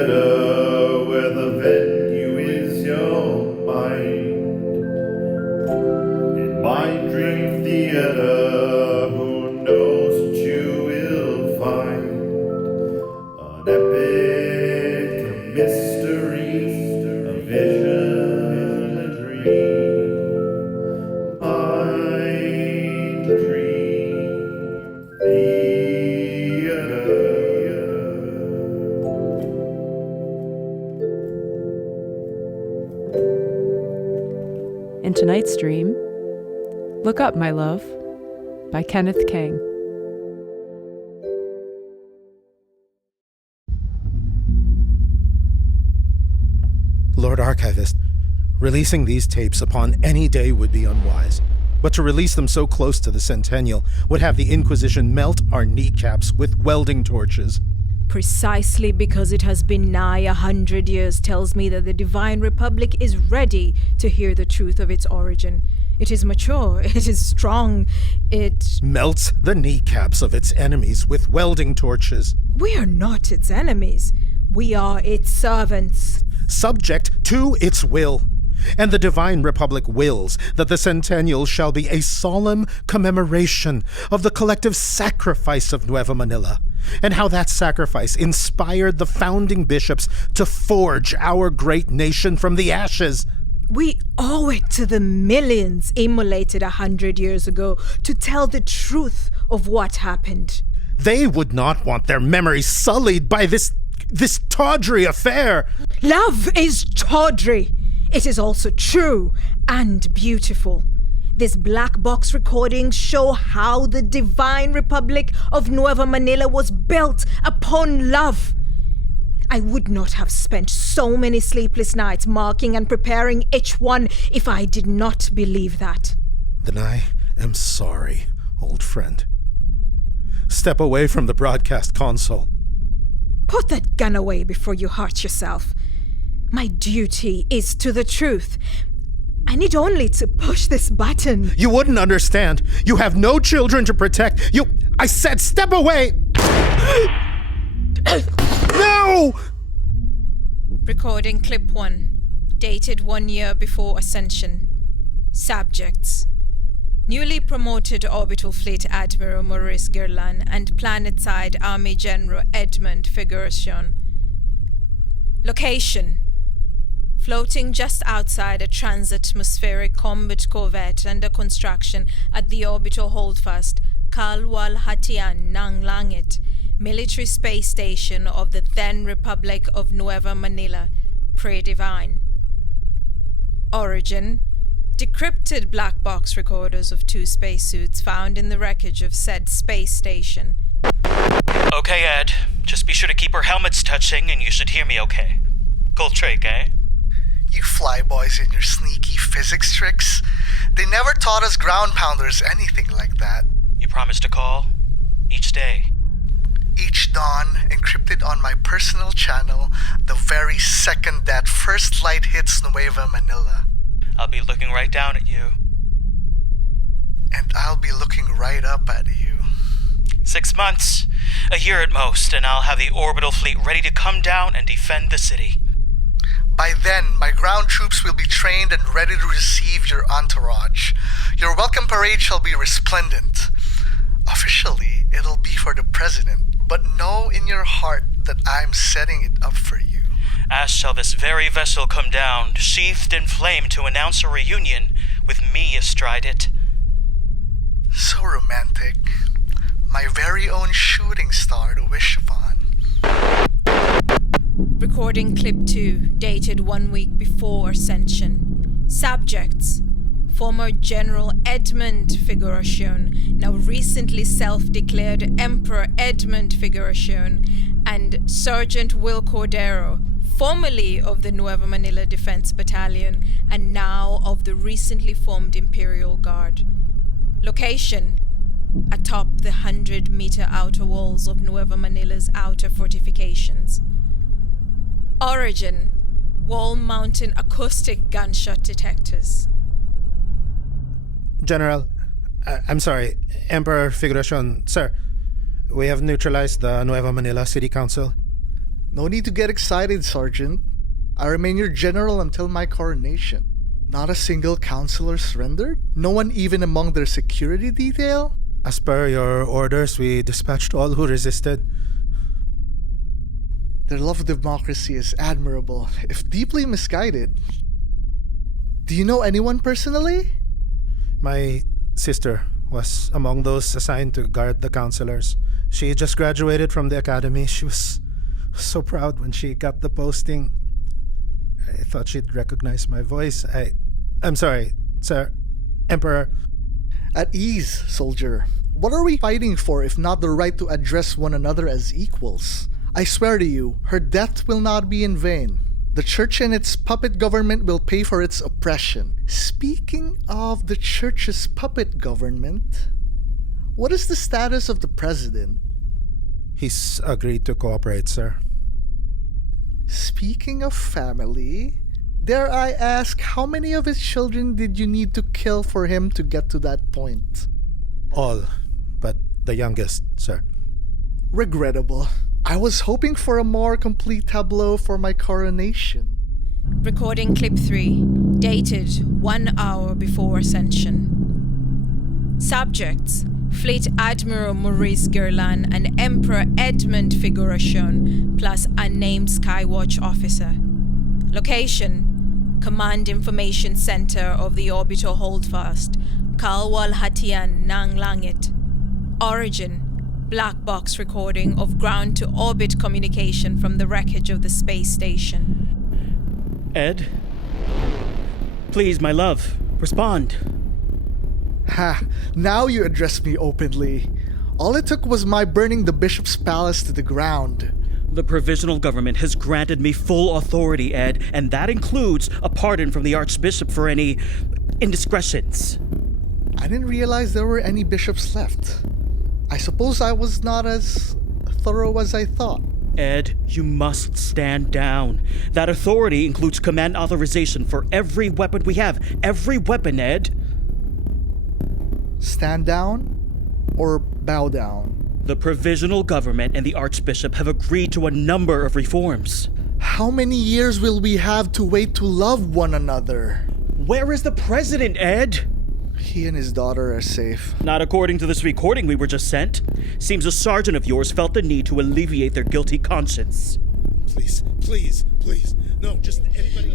theater where the venue is your mind. In Mind Dream Theater, who knows what you will find? An epic, a mystery, a vision, a dream. Mind Dream Theater. In tonight's stream, Look Up, My Love by Kenneth Keng. Lord Archivist, releasing these tapes upon any day would be unwise, but to release them so close to the centennial would have the Inquisition melt our kneecaps with welding torches. Precisely because it has been nigh 100 years tells me that the Divine Republic is ready to hear the truth of its origin. It is mature, it is strong, it melts the kneecaps of its enemies with welding torches. We are not its enemies. We are its servants. Subject to its will. And the Divine Republic wills that the centennial shall be a solemn commemoration of the collective sacrifice of Nueva Manila, and how that sacrifice inspired the founding bishops to forge our great nation from the ashes. We owe it to the millions immolated 100 years ago to tell the truth of what happened. They would not want their memories sullied by this tawdry affair. Love is tawdry. It is also true and beautiful. These black box recordings show how the Divine Republic of Nueva Manila was built upon love. I would not have spent so many sleepless nights marking and preparing each one if I did not believe that. Then I am sorry, old friend. Step away from the broadcast console. Put that gun away before you hurt yourself. My duty is to the truth. I need only to push this button. You wouldn't understand. You have no children to protect. I said step away! No! Recording clip 1, dated 1 year before Ascension. Subjects: newly promoted Orbital Fleet Admiral Maurice Gaerlan and Planetside Army General Edmund Figuracion. Location: floating just outside a transatmospheric combat corvette under construction at the orbital holdfast Kalwalhatian Nang Langit, military space station of the then Republic of Nueva Manila, pre-divine. Origin: decrypted black box recorders of 2 spacesuits found in the wreckage of said space station. Okay, Ed. Just be sure to keep our helmets touching and you should hear me okay. Gold trick, eh? You flyboys and your sneaky physics tricks. They never taught us ground pounders anything like that. You promise to call? Each day? Each dawn, encrypted on my personal channel, the very second that first light hits Nueva Manila. I'll be looking right down at you. And I'll be looking right up at you. 6 months, a year at most, and I'll have the orbital fleet ready to come down and defend the city. By then, my ground troops will be trained and ready to receive your entourage. Your welcome parade shall be resplendent. Officially, it'll be for the president, but know in your heart that I'm setting it up for you. As shall this very vessel come down, sheathed in flame to announce a reunion, with me astride it. So romantic. My very own shooting star to wish upon. Recording clip 2, dated 1 week before Ascension. Subjects: former General Edmund Figuracion, now recently self-declared Emperor Edmund Figuracion, and Sergeant Will Cordero, formerly of the Nueva Manila Defense Battalion and now of the recently formed Imperial Guard. Location: atop the 100-meter outer walls of Nueva Manila's outer fortifications. Origin: wall-mounted acoustic gunshot detectors. General, I'm sorry, Emperor Figuracion, sir. We have neutralized the Nueva Manila City Council. No need to get excited, Sergeant. I remain your general until my coronation. Not a single councilor surrendered? No one even among their security detail? As per your orders, we dispatched all who resisted. Their love of democracy is admirable, if deeply misguided. Do you know anyone personally? My sister was among those assigned to guard the councilors. She just graduated from the academy. She was so proud when she got the posting. I thought she'd recognize my voice. I'm sorry, sir. Emperor. At ease, soldier. What are we fighting for if not the right to address one another as equals? I swear to you, her death will not be in vain. The church and its puppet government will pay for its oppression. Speaking of the church's puppet government, what is the status of the president? He's agreed to cooperate, sir. Speaking of family, dare I ask, how many of his children did you need to kill for him to get to that point? All, but the youngest, sir. Regrettable. I was hoping for a more complete tableau for my coronation. Recording clip 3, dated 1 hour before ascension. Subjects: Fleet Admiral Maurice Gaerlan and Emperor Edmund Figuracion, plus unnamed Skywatch officer. Location: Command Information Center of the Orbital Holdfast, Kalwalhatian Nang Langit. Origin: black box recording of ground-to-orbit communication from the wreckage of the space station. Ed? Please, my love, respond. Ha! Now you address me openly. All it took was my burning the bishop's palace to the ground. The Provisional government has granted me full authority, Ed, and that includes a pardon from the Archbishop for any indiscretions. I didn't realize there were any bishops left. I suppose I was not as thorough as I thought. Ed, you must stand down. That authority includes command authorization for every weapon we have. Every weapon, Ed. Stand down or bow down? The Provisional government and the Archbishop have agreed to a number of reforms. How many years will we have to wait to love one another? Where is the president, Ed? He and his daughter are safe. Not according to this recording we were just sent. Seems a sergeant of yours felt the need to alleviate their guilty conscience. Please, please, please. No, just anybody.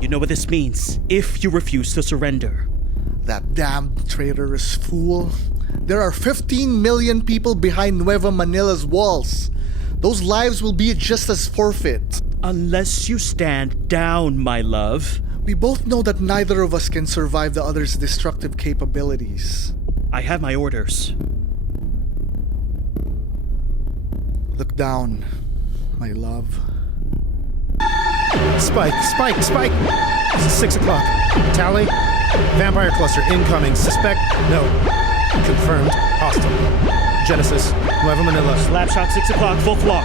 You know what this means if you refuse to surrender. That damned traitorous fool. There are 15 million people behind Nueva Manila's walls. Those lives will be just as forfeit. Unless you stand down, my love. We both know that neither of us can survive the other's destructive capabilities. I have my orders. Look down, my love. Spike! 6 o'clock. Tally. Vampire cluster incoming. Suspect. No. Confirmed. Hostile. Genesis. Nueva Manila. Slapshot 6 o'clock, full flock.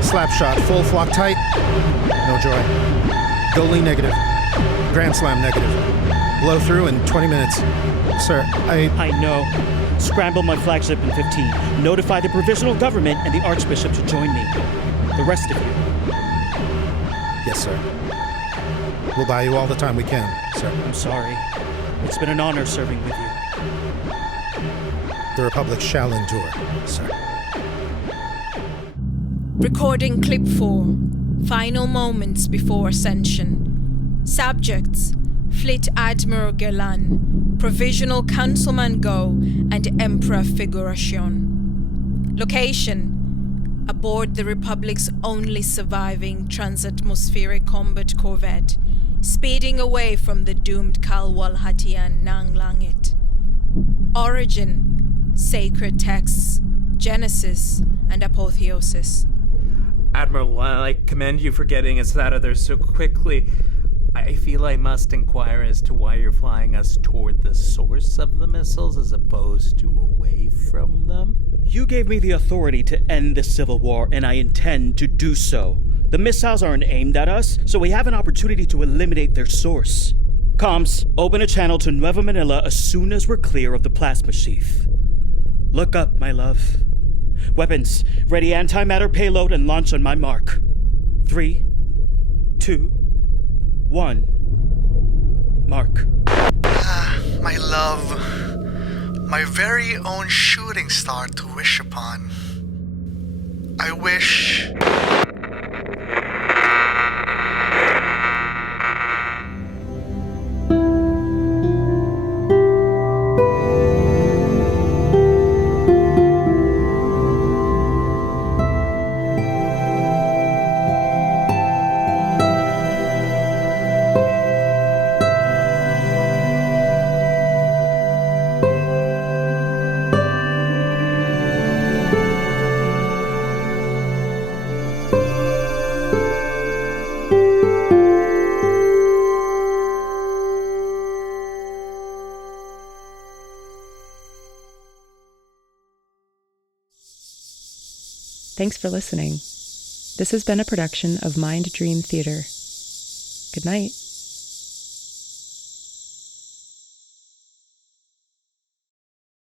Slapshot. Full flock tight. No joy. Goalie negative. Grand Slam negative. Blow through in 20 minutes. Sir, I know. Scramble my flagship in 15. Notify the Provisional government and the Archbishop to join me. The rest of you. Yes, sir. We'll buy you all the time we can, sir. I'm sorry. It's been an honor serving with you. The Republic shall endure, sir. Recording clip 4. Final moments before ascension. Subjects: Fleet Admiral Gaerlan, Provisional Councilman Go, and Emperor Figuracion. Location: aboard the Republic's only surviving transatmospheric combat corvette, speeding away from the doomed Kalwalhatian Nang Langit. Origin: sacred texts, Genesis, and Apotheosis. Admiral, while I commend you for getting us out of there so quickly, I feel I must inquire as to why you're flying us toward the source of the missiles as opposed to away from them. You gave me the authority to end this civil war, and I intend to do so. The missiles aren't aimed at us, so we have an opportunity to eliminate their source. Comms, open a channel to Nueva Manila as soon as we're clear of the plasma sheath. Look up, my love. Weapons, ready antimatter payload and launch on my mark. 3, 2, 1. Mark. My love. My very own shooting star to wish upon. I wish... Thanks for listening. This has been a production of Mind Dream Theater. Good night.